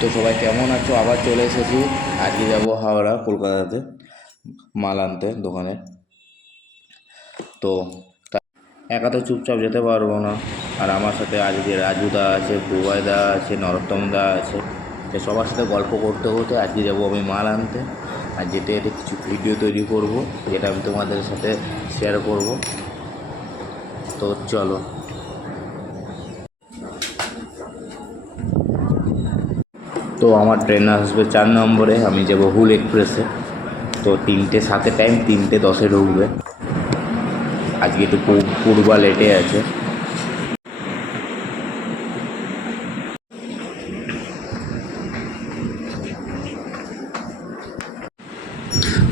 তো সবাই কেমন আছো? আবার চলে এসেছি। আজকে যাব হাওড়া, কলকাতাতে মাল আনতে দোকানে। তো একা তো চুপচাপ যেতে পারবো না, আর আমার সাথে আজকে রাজুদা আছে, বুবাইদা আছে, নরোত্তমদা আছে। তো সবার সাথে গল্প করতে করতে আজকে যাবো আমি মাল আনতে। আর যেতে যেতে কিছু ভিডিও তৈরি করব, যেটা আমি তোমাদের সাথে শেয়ার করব। তো চলো। তো আমার ট্রেন আসবে 4 নম্বরে, আমি যাবো হুল এক্সপ্রেসে। তো 3:07 টাইম, 3:10 ঢুকবে। আজকে একটু পূর্বা লেটে আছে।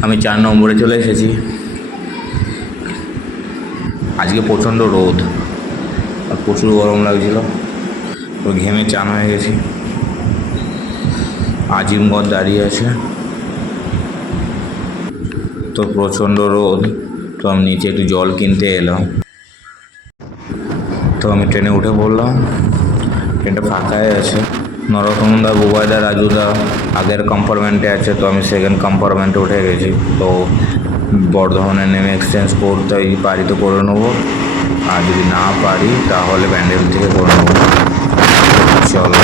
আমি 4 নম্বরে চলে এসেছি। আজকে প্রচণ্ড রোদ আর প্রচুর গরম লাগছিল, তো ঘেমে চান হয়ে গেছি। আজিমগঞ্জ দাঁড়িয়ে আছে, তো প্রচণ্ড রোদ। তো আমি নিচে একটু জল কিনতে এলাম। তো আমি ট্রেনে উঠে পড়লাম। ট্রেনটা ফাঁকাই আছে। নরোত্তমদা, বুবাইদা, রাজুদা আগের কম্পার্টমেন্টে আছে, তো আমি সেকেন্ড কম্পার্টমেন্টে উঠে গেছি। তো বর্ধমানে নেমে এক্সচেঞ্জ করতে পারি তো করে নেবো, আর যদি না পারি তাহলে ব্যান্ডেল থেকে করে নেবো। চলো।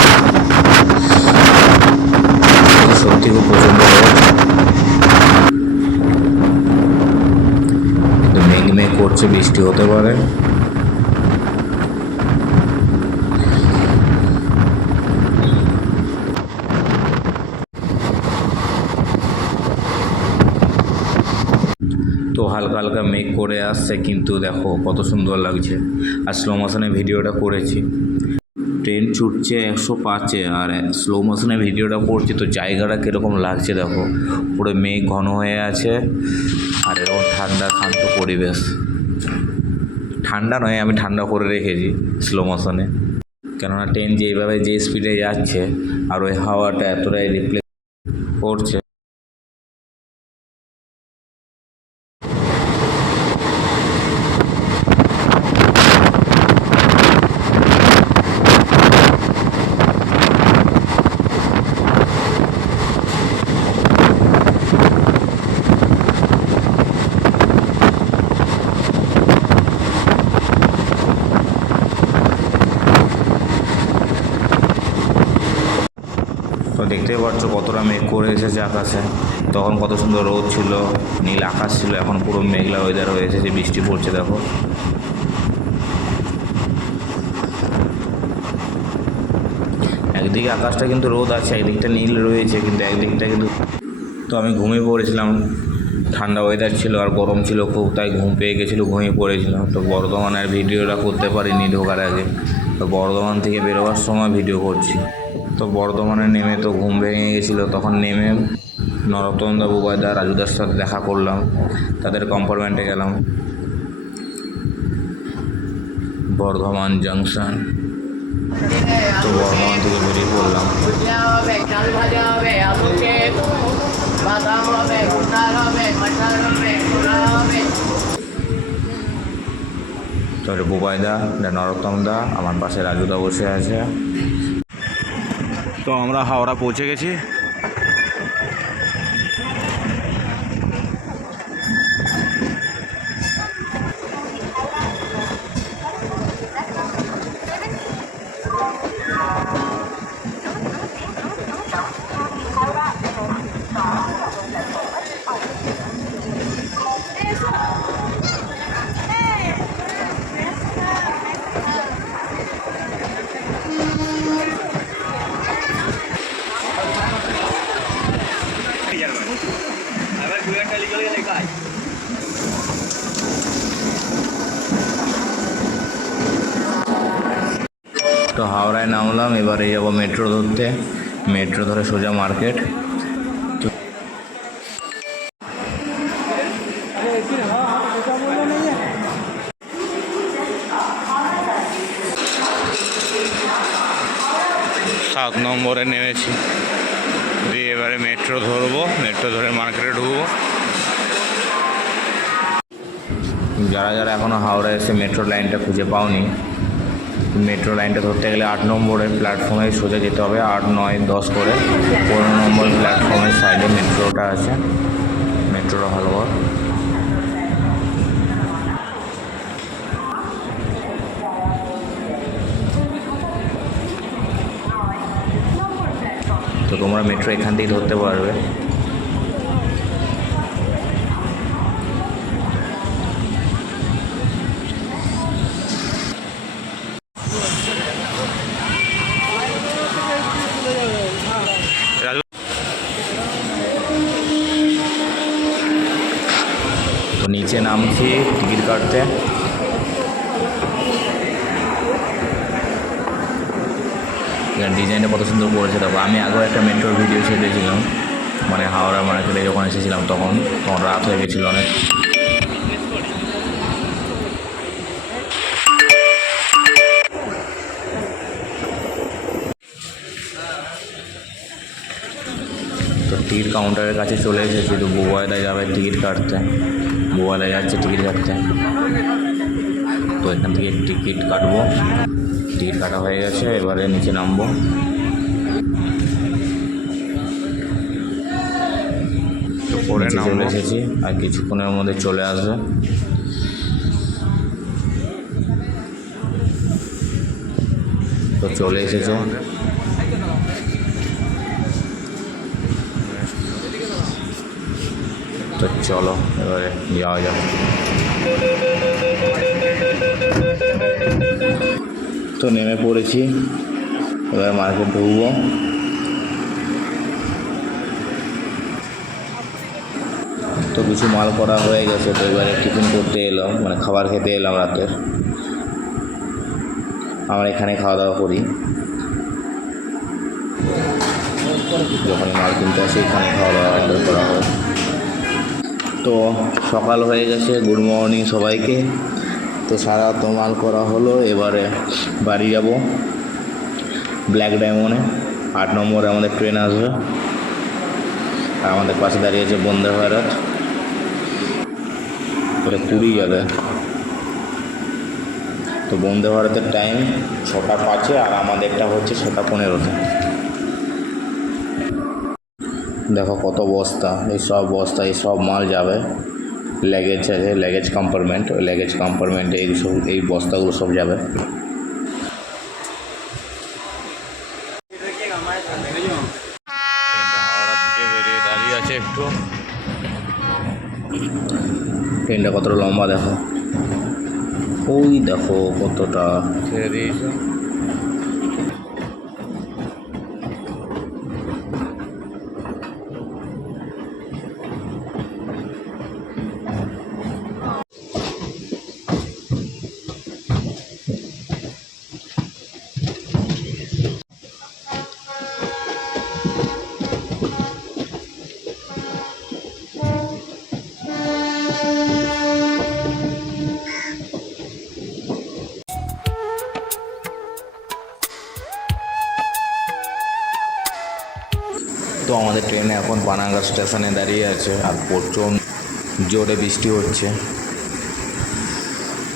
সত্যি খুব প্রচণ্ড রোদ, কিন্তু মেঘ মেঘ করছে, বৃষ্টি হতে পারে। তো হালকা হালকা মেঘ করে আসছে, কিন্তু দেখো কত সুন্দর লাগছে। আর স্লো মোশনে ভিডিওটা করেছি। ট্রেন ছুটছে 105-এ, আর স্লো মোশনে ভিডিওটা করছি, তো জায়গাটা কীরকম লাগছে দেখো। পুরো মেঘ ঘন হয়ে আছে, আর এরকম ঠান্ডা শান্ত পরিবেশ। ঠান্ডা নয়, আমি ঠান্ডা করে রেখেছি স্লো মোশনে, কেননা ট্রেন যেভাবে যে স্পিডে যাচ্ছে আর ওই হাওয়াটা এতটাই রিফ্লেক্ট করছে। তো দেখতেই পাচ্ছ কতটা মেঘ করে এসেছে আকাশে। তখন কত সুন্দর রোদ ছিল, নীল আকাশ ছিল, এখন পুরো মেঘলা ওয়েদার হয়ে এসেছে, বৃষ্টি পড়ছে দেখো। একদিকে আকাশটা কিন্তু রোদ আছে, একদিকটা নীল রয়েছে, কিন্তু একদিকটা কিন্তু। তো আমি ঘুমিয়ে পড়েছিলাম, ঠান্ডা ওয়েদার ছিল আর গরম ছিল খুব, তাই ঘুম পেয়ে গেছিলো, ঘুমিয়ে পড়েছিলাম। তো বর্ধমানের ভিডিওটা করতে পারিনি ঢোকার আগে, তো বর্ধমান থেকে বেরোবার সময় ভিডিও করছি। তো বর্ধমানে নেমে তো ঘুম ভেঙে গেছিলো, তখন নেমে নরোত্তমদা, বুবাইদা, রাজুদার সাথে দেখা করলাম, তাদের কম্পার্টমেন্টে গেলাম। বর্ধমান জাংশন। তো বর্ধমান থেকে বেরিয়ে পড়লাম। তো বুবাইদা, নরোত্তমদা, আমার পাশে রাজুদা বসে আছে। তো আমরা হাওড়া পৌঁছে গেছি। তো হাওড়ায় নামলাম, এবারে যাবো মেট্রো ধরতে। মেট্রো ধরে সোজা মার্কেট। সাত নম্বরে নেমেছি, দিয়ে এবারে মেট্রো ধরবো, মেট্রো ধরে মার্কেটে ঢুকবো। যারা যারা এখনও হাওড়া এসে মেট্রো লাইনটা খুঁজে পাওনি, মেট্রো লাইনটা ধরতে গেলে 8 নম্বরের প্ল্যাটফর্মে সোজা যেতে হবে, 8, 9, 10 করে 15 নম্বর প্ল্যাটফর্মের সাইডে মেট্রোটা আছে। মেট্রোটা ভালো কর। তো তোমরা মেট্রো এখান থেকেই ধরতে পারবে। তো নিচে নামছি টিকিট কাটতে। ডিজাইনটা কত সুন্দর করেছে দেখো। আমি আগেও একটা মেট্রোর ভিডিও ছেড়েছিলাম, মানে হাওড়া মার্কেটে যখন এসেছিলাম তখন রাত হয়ে গেছিলো অনেক। তো টিকিট কাউন্টারের কাছে চলে এসেছি। তো বুবাইদা যাবে টিকিট কাটতে, বুবাইদা যাচ্ছে টিকিট কাটতে। তো এখান থেকে টিকিট কাটবো। টিকিট কাটা হয়ে গেছে, এবারে নিচে নামবো। চলে এসেছি, আর কিছুক্ষণের মধ্যে চলে আসবে। তো চলে এসেছে। তো চলো এবারে যাওয়া যাক। তো নেমে পড়েছি, এবার মার্কেট ঢুকবো। তো কিছু মাল করা হয়ে গেছে। তো এবারে টিফিন করতে এলাম, মানে খাবার খেতে এলাম রাতের। আমরা এখানে খাওয়া দাওয়া করি, যখন মাল কিনতে আসি এখানে খাওয়া দাওয়া আমাদের করা হয়। তো সকাল হয়ে গেছে, গুড মর্নিং সবাইকে। তো সারা তো মাল করা হলো, এবারে বাড়ি যাব। ব্ল্যাক ডায়মন্ডে 8 নম্বরে আমাদের ট্রেন আসবে। আর আমাদের পাশে দাঁড়িয়েছে বন্দে ভারত, ওটা পুরী যাবে। তো বন্দে ভারতের টাইম 6টা 5-এ, আর আমাদেরটা হচ্ছে 6টা 15-তে। দেখো কত বস্তা, এই সব বস্তা, এই সব মাল যাবে। লেগেজ আছে, লেগেজ কম্পার্টমেন্ট, ওই লেগেজ কম্পার্টমেন্টে এই বস্তাগুলো সব যাবে। দাঁড়িয়ে আছে একটু, ট্রেনটা কতটা লম্বা দেখো, ওই দেখো কতটা ছেড়ে দিয়েছে। তো আমাদের ট্রেনে এখন পানাগড় স্টেশনে দাঁড়িয়ে আছে, আর প্রচণ্ড জোরে বৃষ্টি হচ্ছে।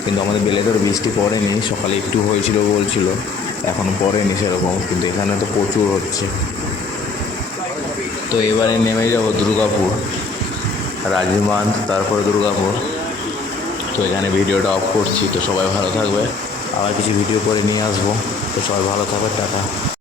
কিন্তু আমাদের বেলেঘর বৃষ্টি পড়েনি, সকালে একটু হয়েছিল বলছিল, এখন পড়েনি সেরকম, কিন্তু এখানে তো প্রচুর হচ্ছে। তো এবারে নেমে যাব দুর্গাপুর, রাজীববাঁধ, তারপরে দুর্গাপুর। তো এখানে ভিডিওটা অফ করছি। তো সবাই ভালো থাকবে, আবার কিছু ভিডিও করে নিয়ে আসবো। তো সবাই ভালো থাকবে, টাটা।